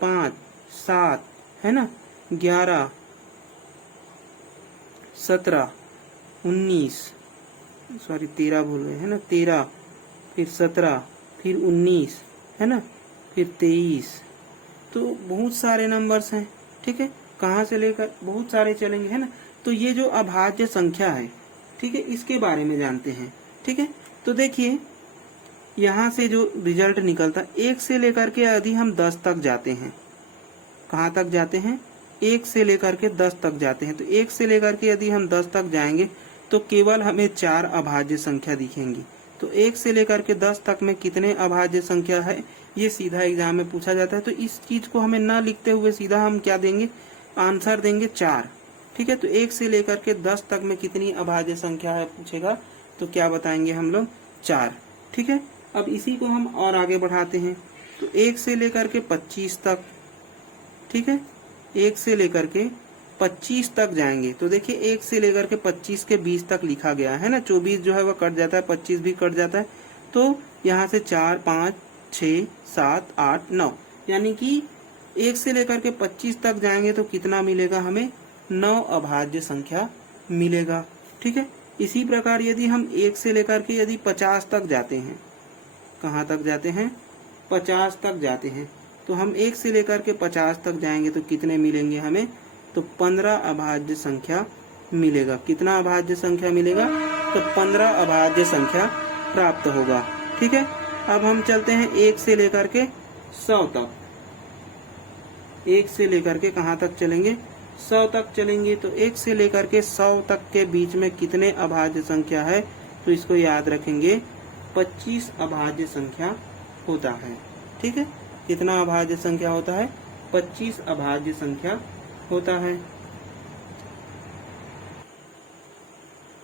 5, 7 है ना, 11, 17, 19, सॉरी 13 भूल गए है ना, 13, फिर 17, फिर 19 है ना, फिर 23। तो बहुत सारे नंबर्स हैं, ठीक है। कहाँ से लेकर बहुत सारे चलेंगे, है ना। तो ये जो अभाज्य संख्या है, ठीक है, इसके बारे में जानते हैं, ठीक है। तो देखिए यहाँ से जो रिजल्ट निकलता है, 1 से लेकर के यदि हम 10 तक जाते हैं, कहाँ तक जाते हैं, 1 से लेकर के 10 तक जाते हैं। तो 1 से लेकर के यदि हम 10 तक जाएंगे तो केवल हमें 4 अभाज्य संख्या दिखेंगी। तो 1 से लेकर के 10 तक में कितने अभाज्य संख्या है, ये सीधा एग्जाम में पूछा जाता है। तो इस चीज को हमें ना लिखते हुए सीधा हम क्या देंगे, आंसर देंगे 4, ठीक है। तो 1 से लेकर के 10 तक में कितनी अभाज्य संख्या है पूछेगा, तो क्या बताएंगे हम लोग, 4, ठीक है। अब इसी को हम और आगे बढ़ाते हैं, तो 1 से लेकर के 25 तक, ठीक है, 1 से लेकर के 25 तक जाएंगे। तो देखिए 1 से लेकर के 25 के 20 तक लिखा गया है ना, 24 जो है वह कट जाता है, 25 भी कट जाता है। तो यहाँ से 4, 5, 6, 7, 8, 9, यानी कि 1 से लेकर के 25 तक जाएंगे तो कितना मिलेगा हमें, 9 अभाज्य संख्या मिलेगा, ठीक है। इसी प्रकार यदि हम 1 से लेकर के यदि 50 तक जाते हैं, कहाँ तक जाते हैं, 50 तक जाते हैं, तो हम 1 से लेकर के 50 तक जाएंगे तो कितने मिलेंगे हमें, तो 15 अभाज्य संख्या मिलेगा। कितना अभाज्य संख्या मिलेगा, तो 15 अभाज्य संख्या प्राप्त होगा, ठीक है। अब हम चलते हैं 1 से लेकर के 100 तक, 1 से लेकर के कहाँ तक चलेंगे, 100 तक चलेंगे। तो 1 से लेकर के 100 तक के बीच में कितने अभाज्य संख्या है, तो इसको याद रखेंगे, 25 अभाज्य संख्या होता है, ठीक है। कितना अभाज्य संख्या होता है, 25 अभाज्य संख्या होता है।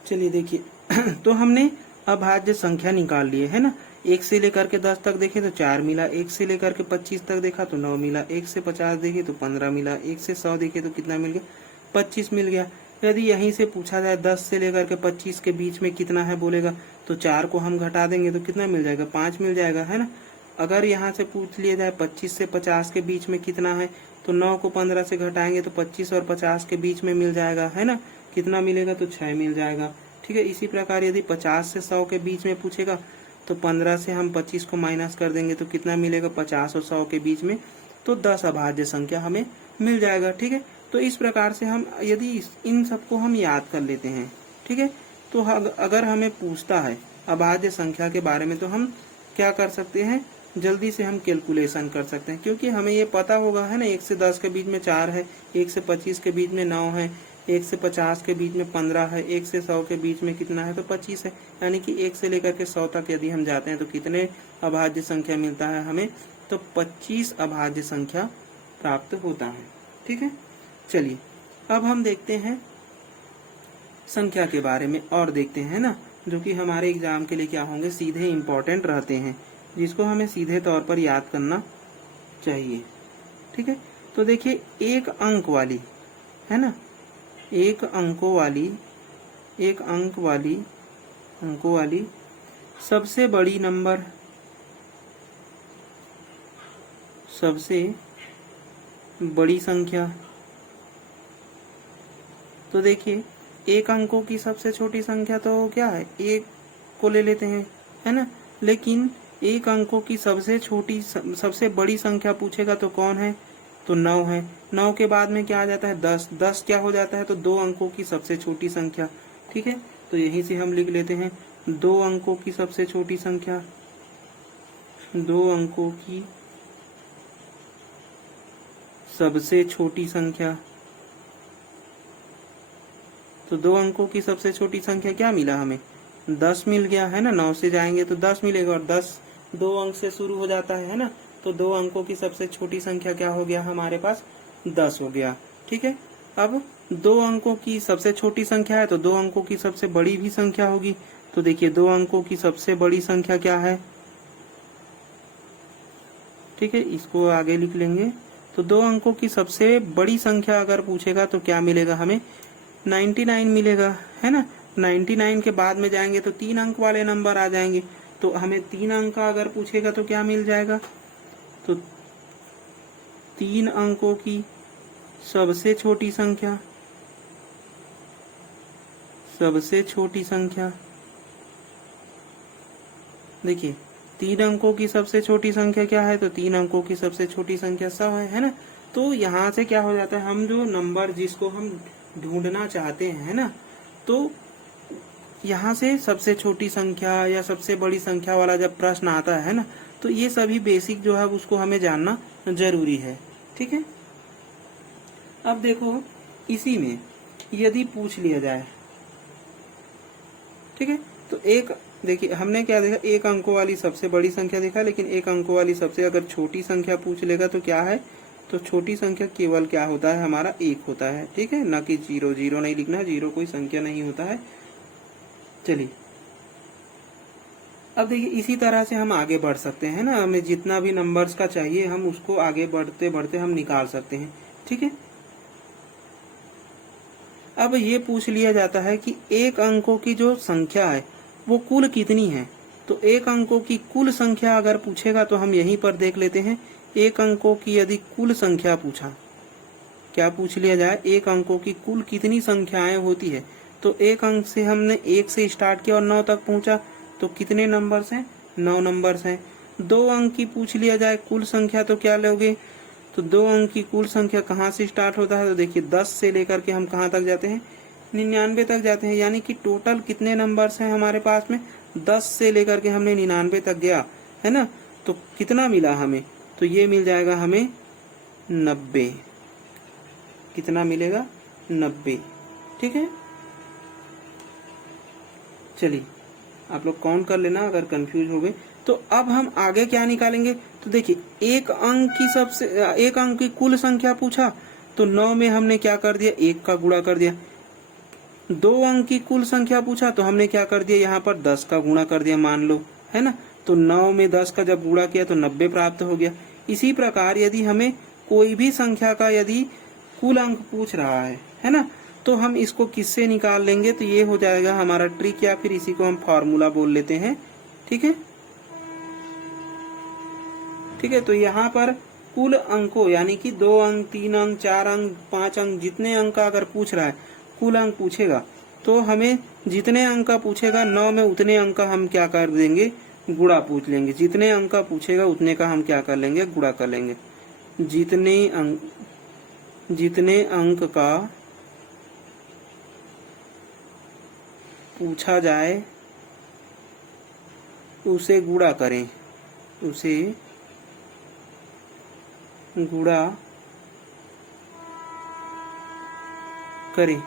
चलिए देखिए तो हमने अभाज्य संख्या निकाल लिए है ना। 1 से लेकर के 10 तक देखे तो 4 मिला, 1 से लेकर के 25 तक देखा तो 9 मिला, 1 से 50 देखे तो 15 मिला, 1 से 100 देखे तो कितना मिल गया, 25 मिल गया। यदि यहीं से पूछा जाए 10 से लेकर के 25 के बीच में कितना है बोलेगा तो 4 को हम घटा देंगे तो कितना मिल जाएगा, 5 मिल जाएगा, है ना। अगर यहाँ से पूछ लिया जाए 25 से 50 के बीच में कितना है तो 9 को 15 से घटाएंगे तो 25 और 50 के बीच में मिल जाएगा, है ना। कितना मिलेगा तो 6 मिल जाएगा, ठीक है। इसी प्रकार यदि 50 से 100 के बीच में पूछेगा तो 15 से हम 25 को माइनस कर देंगे तो कितना मिलेगा, 50 और 100 के बीच में तो 10 अभाज्य संख्या हमें मिल जाएगा, ठीक है। तो इस प्रकार से हम यदि इन सबको हम याद कर लेते हैं, ठीक है, तो अगर हमें पूछता है अभाज्य संख्या के बारे में तो हम क्या कर सकते हैं, जल्दी से हम कैलकुलेशन कर सकते हैं, क्योंकि हमें ये पता होगा, है ना। 1 से 10 के बीच में 4 है, 1 से 25 के बीच में 9 है, 1 से 50 के बीच में 15 है, 1 से 100 के बीच में कितना है तो 25 है। यानी कि 1 से लेकर के 100 तक यदि हम जाते हैं तो कितने अभाज्य संख्या मिलता है हमें, तो 25 अभाज्य संख्या प्राप्त होता है, ठीक है। चलिए अब हम देखते हैं संख्या के बारे में और देखते हैं ना, जो कि हमारे एग्जाम के लिए क्या होंगे, सीधे इम्पोर्टेंट रहते हैं, जिसको हमें सीधे तौर पर याद करना चाहिए, ठीक है। तो देखिए एक अंक वाली, है ना, एक अंकों वाली सबसे बड़ी नंबर, सबसे बड़ी संख्या। तो देखिए एक अंकों की सबसे छोटी संख्या तो क्या है, 1 को ले लेते हैं, है ना। लेकिन एक अंकों की सबसे बड़ी संख्या पूछेगा तो कौन है, तो 9 है। 9 के बाद में क्या आ जाता है, 10। 10 क्या हो जाता है, तो 2 अंकों की सबसे छोटी संख्या, ठीक है। तो यहीं से हम लिख लेते हैं 2 अंकों की सबसे छोटी संख्या, 2 अंकों की सबसे छोटी संख्या। तो 2 अंकों की सबसे छोटी संख्या क्या मिला हमें, 10 मिल गया, है ना। 9 से जाएंगे तो 10 मिलेगा और 10 2 अंक से शुरू हो जाता है ना। तो 2 अंकों की सबसे छोटी संख्या क्या हो गया हमारे पास, 10 हो गया, ठीक है। अब 2 अंकों की सबसे छोटी संख्या है तो 2 अंकों की सबसे बड़ी भी संख्या होगी। तो देखिए 2 अंकों की सबसे बड़ी संख्या क्या है, ठीक है, इसको आगे लिख लेंगे। तो 2 अंकों की सबसे बड़ी संख्या अगर पूछेगा तो क्या मिलेगा हमें, 99 मिलेगा, है ना। 99 के बाद में जाएंगे तो 3 अंक वाले नंबर आ जाएंगे। तो हमें 3 अंक का अगर पूछेगा तो क्या मिल जाएगा, तो 3 अंकों की सबसे छोटी संख्या, सबसे छोटी संख्या। देखिए 3 अंकों की सबसे छोटी संख्या क्या है, तो 3 अंकों की सबसे छोटी संख्या 100 है ना। तो यहाँ से क्या हो जाता है, हम जो नंबर जिसको हम ढूंढना चाहते हैं ना, तो यहाँ से सबसे छोटी संख्या या सबसे बड़ी संख्या वाला जब प्रश्न आता है ना, तो ये सभी बेसिक जो है उसको हमें जानना जरूरी है, ठीक है। अब देखो इसी में यदि पूछ लिया जाए, ठीक है, तो एक देखिए हमने क्या देखा, 1 अंकों वाली सबसे बड़ी संख्या देखा, लेकिन 1 अंकों वाली सबसे अगर छोटी संख्या पूछ लेगा तो क्या है, तो छोटी संख्या केवल क्या होता है हमारा 1 होता है, ठीक है, ना कि 0। 0 नहीं लिखना, 0 कोई संख्या नहीं होता है। चलिए अब देखिए इसी तरह से हम आगे बढ़ सकते हैं ना, हमें जितना भी नंबर्स का चाहिए हम उसको आगे बढ़ते बढ़ते हम निकाल सकते हैं, ठीक है। अब ये पूछ लिया जाता है कि 1 अंकों की जो संख्या है वो कुल कितनी है। तो 1 अंकों की कुल संख्या अगर पूछेगा तो हम यहीं पर देख लेते हैं। 1 अंकों की यदि कुल संख्या पूछा, क्या पूछ लिया जाए, 1 अंकों की कुल कितनी संख्याएं होती है। तो 1 अंक से हमने 1 से स्टार्ट किया और 9 तक पहुंचा, तो कितने नंबर्स हैं, 9 नंबर्स हैं। 2 अंक की पूछ लिया जाए कुल संख्या तो क्या लोगे, तो 2 अंक की कुल संख्या कहाँ से स्टार्ट होता है, तो देखिए 10 से लेकर के हम कहाँ तक जाते हैं, 99 तक जाते हैं। यानी कि टोटल कितने नंबर्स हैं हमारे पास में, 10 से लेकर के हमने 99 तक गया, है ना। तो कितना मिला हमें, तो ये मिल जाएगा हमें 90। कितना मिलेगा, 90, ठीक है। चलिए आप लोग काउंट कर लेना अगर कंफ्यूज हो गए। तो अब हम आगे क्या निकालेंगे, तो देखिए 1 अंक की कुल संख्या पूछा, तो 9 में हमने क्या कर दिया, 1 का गुणा कर दिया। 2 अंक की कुल संख्या पूछा तो हमने क्या कर दिया, यहाँ पर 10 का गुणा कर दिया मान लो, है ना। तो 9 में 10 का जब गुणा किया तो 90 प्राप्त हो गया। इसी प्रकार यदि हमें कोई भी संख्या का यदि कुल अंक पूछ रहा है ना, तो हम इसको किससे निकाल लेंगे, तो ये हो जाएगा हमारा ट्रिक, या फिर इसी को हम फॉर्मूला बोल लेते हैं। ठीक है, ठीक है। तो यहाँ पर कुल अंकों यानी कि 2 अंक, 3 अंक, 4 अंक, 5 अंक, जितने अंक का अगर पूछ रहा है, कुल अंक पूछेगा, तो हमें जितने अंक का पूछेगा 9 में उतने अंक का हम क्या कर देंगे, गुणा पूछ लेंगे। जितने अंक का पूछेगा उतने का हम क्या कर लेंगे, गुणा कर लेंगे। जितने अंक का पूछा जाए उसे गुणा करें, उसे गुणा करें।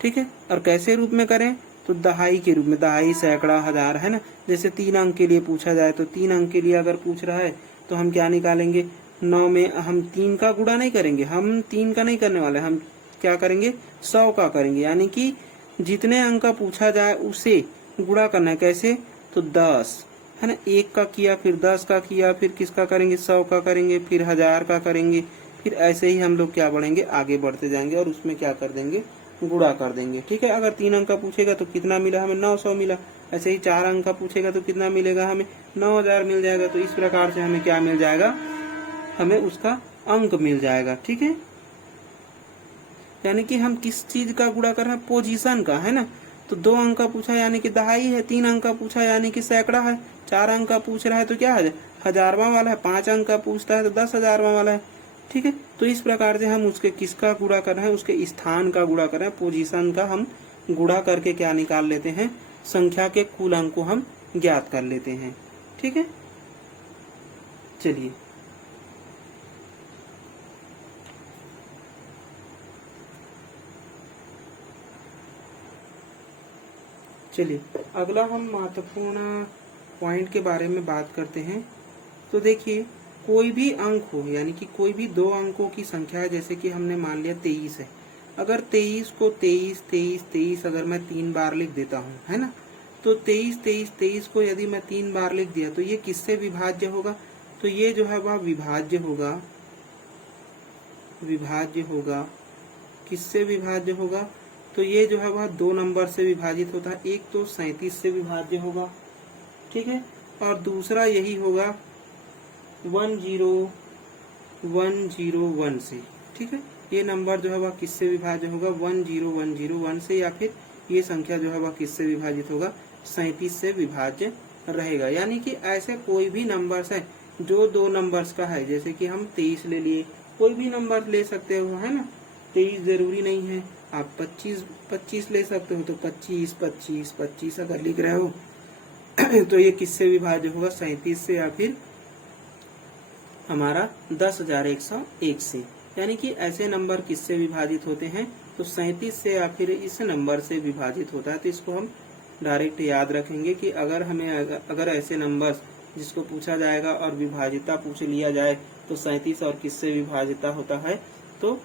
ठीक है, और कैसे रूप में करें, तो दहाई के रूप में, दहाई, सैकड़ा, हजार, है ना। जैसे 3 अंक के लिए पूछा जाए तो 3 अंक के लिए अगर पूछ रहा है तो हम क्या निकालेंगे, 9 में हम 3 का गुणा नहीं करेंगे, हम 3 का नहीं करने वाले, हम क्या करेंगे, 100 का करेंगे। यानी कि जितने अंक का पूछा जाए उसे गुणा करना है। कैसे, तो 10, है ना, 1 का किया, फिर 10 का किया, फिर किसका करेंगे, 100 का करेंगे, फिर 1000 का करेंगे, फिर ऐसे ही हम लोग क्या बढ़ेंगे, आगे बढ़ते जाएंगे और उसमें क्या कर देंगे, गुणा कर देंगे। ठीक है, अगर 3 अंक का पूछेगा तो कितना मिला, हमें 900 मिला। ऐसे ही 4 अंक का पूछेगा तो कितना मिलेगा, हमें 9000 मिल जाएगा। तो इस प्रकार से हमें क्या मिल जाएगा, हमें उसका अंक मिल जाएगा। ठीक है, यानी कि हम किस चीज का गुणा कर रहे हैं, पोजीशन का, है ना। तो 2 अंक का पूछा यानी कि दहाई है, 3 अंक का पूछा यानी कि सैकड़ा है, 4 अंक का पूछ रहा है तो क्या है, हजारवा वाला है, 5 अंक का पूछता है तो 10,000वां वाला है। ठीक है, तो इस प्रकार से हम उसके किसका गुणा कर रहे हैं, उसके स्थान का गुणा कर रहे हैं, पोजीशन का हम गुणा करके क्या निकाल लेते हैं, संख्या के कुल अंक को हम ज्ञात कर लेते हैं। ठीक है, चलिए चलिए अगला हम महत्वपूर्ण पॉइंट के बारे में बात करते हैं। तो देखिए, कोई भी अंक हो, यानी कि कोई भी 2 अंकों की संख्या है, जैसे कि हमने मान लिया 23 है। अगर 23 को 23 23 23 अगर मैं 3 बार लिख देता हूँ, है ना, तो 23 23 23 को यदि मैं 3 बार लिख दिया तो ये किससे विभाज्य होगा, तो ये जो है वह विभाज्य होगा, किससे विभाज्य होगा, तो ये जो है वह 2 नंबर से विभाजित होता है। एक तो 37 से विभाज्य होगा, ठीक है, और दूसरा यही होगा 10101 से। ठीक है, ये नंबर जो है वह किससे विभाज्य होगा, 10101 से, या फिर ये संख्या जो है वह किससे विभाजित होगा, 37 से विभाज्य रहेगा। यानी कि ऐसे कोई भी नंबर्स है जो 2 नंबर्स का है, जैसे कि हम 23 ले लिए, कोई भी नंबर ले सकते हो, है ना, 23 जरूरी नहीं है, आप 25 ले सकते हो, तो 25 अगर लिख रहे हो तो ये किससे विभाज्य होगा, 37 से, या फिर हमारा 10,101 से। यानी कि ऐसे नंबर किससे विभाजित होते हैं, तो 37 से या फिर इस नंबर से विभाजित होता है। तो इसको हम डायरेक्ट याद रखेंगे कि अगर ऐसे नंबर जिसको पूछा जाएगा और विभाजिता पूछ लिया जाए तो 37 और किससे विभाजिता होता है, तो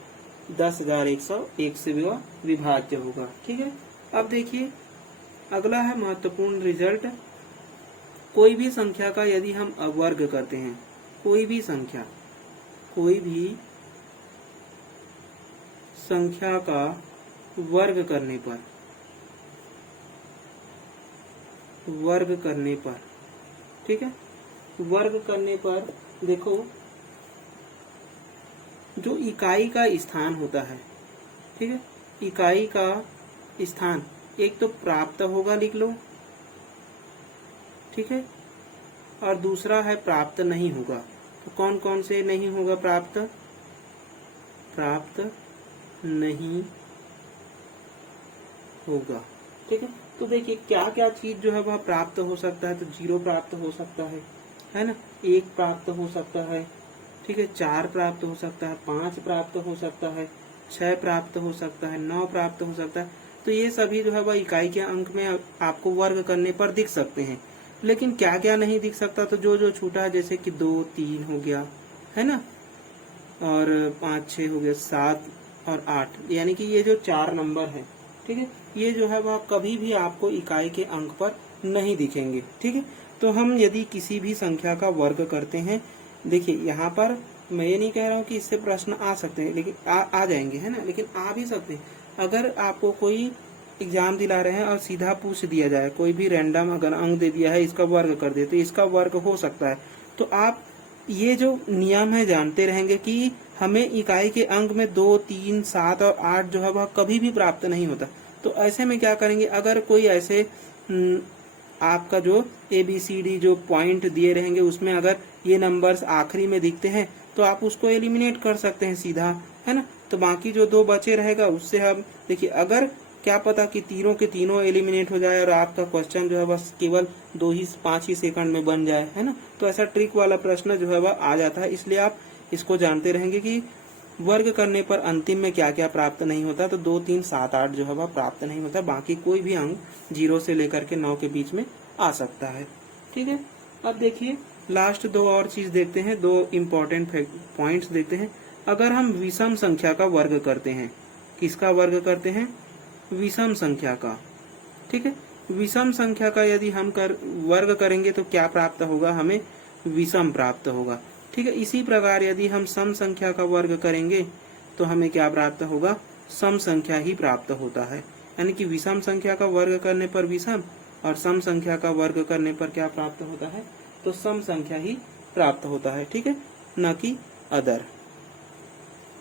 10,101 से विभाज्य होगा। ठीक है, अब देखिए अगला है महत्वपूर्ण रिजल्ट। कोई भी संख्या का यदि हम अवर्ग करते हैं, कोई भी संख्या का वर्ग करने पर, ठीक है, वर्ग करने पर देखो जो इकाई का स्थान होता है, ठीक है, इकाई का स्थान एक तो प्राप्त होगा, लिख लो, ठीक है, और दूसरा है प्राप्त नहीं होगा। तो कौन कौन से नहीं होगा, प्राप्त नहीं होगा। ठीक है, तो देखिए क्या क्या चीज जो है वह प्राप्त हो सकता है, तो 0 प्राप्त हो सकता है ना, 1 प्राप्त हो सकता है, ठीक है, 4 प्राप्त हो सकता है, 5 प्राप्त हो सकता है, 6 प्राप्त हो सकता है, 9 प्राप्त हो सकता है। तो ये सभी जो है वह इकाई के अंक में आपको वर्ग करने पर दिख सकते हैं। लेकिन क्या क्या नहीं दिख सकता, तो जो छूटा है, जैसे कि 2 3 हो गया, है ना, और 5 6 हो गया, 7 और 8, यानी कि ये जो 4 नंबर है, ठीक है, ये जो है वह कभी भी आपको इकाई के अंक पर नहीं दिखेंगे। ठीक है, तो हम यदि किसी भी संख्या का वर्ग करते हैं, देखिए यहाँ पर मैं ये नहीं कह रहा हूँ कि इससे प्रश्न आ सकते हैं, लेकिन आ जाएंगे, है ना, लेकिन आ भी सकते हैं। अगर आपको कोई एग्जाम दिला रहे हैं और सीधा पूछ दिया जाए, कोई भी रैंडम अगर अंक दे दिया है इसका वर्ग कर दे, तो इसका वर्ग हो सकता है। तो आप ये जो नियम है जानते रहेंगे कि हमें इकाई के अंक में 2, 3, 7 और 8 जो है वह कभी भी प्राप्त नहीं होता। तो ऐसे में क्या करेंगे, अगर कोई ऐसे आपका जो ABCD जो पॉइंट दिए रहेंगे उसमें अगर ये नंबर्स आखिरी में दिखते हैं तो आप उसको एलिमिनेट कर सकते हैं सीधा, है ना। तो बाकी जो 2 बचे रहेगा उससे हम देखिए, अगर क्या पता कि तीनों के तीनों एलिमिनेट हो जाए और आपका क्वेश्चन जो है बस केवल 5 ही सेकंड में बन जाए, है ना। तो ऐसा ट्रिक वाला प्रश्न जो है वह आ जाता है। इसलिए आप इसको जानते रहेंगे कि वर्ग करने पर अंतिम में क्या क्या प्राप्त नहीं होता। तो 2, 3, 7, 8 जो है वह प्राप्त नहीं होता, बाकी कोई भी अंक 0 से लेकर के 9 के बीच में आ सकता है। ठीक है, अब देखिए लास्ट 2 और चीज देखते हैं, 2 इम्पोर्टेंट पॉइंट्स देखते हैं। अगर हम विषम संख्या का वर्ग करते हैं, किसका वर्ग करते हैं, विषम संख्या का, ठीक है, विषम संख्या का यदि हम वर्ग करेंगे तो क्या प्राप्त होगा, हमें विषम प्राप्त होगा। ठीक है, इसी प्रकार यदि हम सम संख्या का वर्ग करेंगे तो हमें क्या प्राप्त होगा, सम संख्या ही प्राप्त होता है। यानी कि विषम संख्या का वर्ग करने पर विषम और सम संख्या का वर्ग करने पर क्या प्राप्त होता है, तो सम संख्या ही प्राप्त होता है। ठीक है, न कि अदर।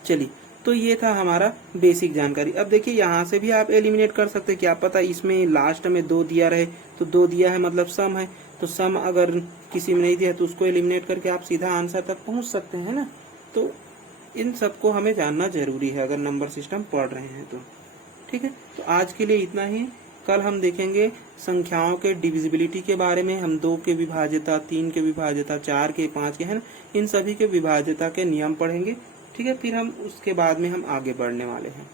चलिए, तो ये था हमारा बेसिक जानकारी। अब देखिए यहाँ से भी आप एलिमिनेट कर सकते हैं, क्या पता इसमें लास्ट में 2 दिया रहे, तो 2 दिया है मतलब सम है, तो सम अगर किसी में नहीं दिया तो उसको एलिमिनेट करके आप सीधा आंसर तक पहुंच सकते हैं ना। तो इन सबको हमें जानना जरूरी है अगर नंबर सिस्टम पढ़ रहे हैं तो। ठीक है, तो आज के लिए इतना ही। कल हम देखेंगे संख्याओं के डिविजिबिलिटी के बारे में। हम 2 के विभाज्यता, 3 के विभाज्यता, 4 के, 5 के, है ना, इन सभी के विभाज्यता के नियम पढ़ेंगे। ठीक है, फिर हम उसके बाद में हम आगे बढ़ने वाले हैं।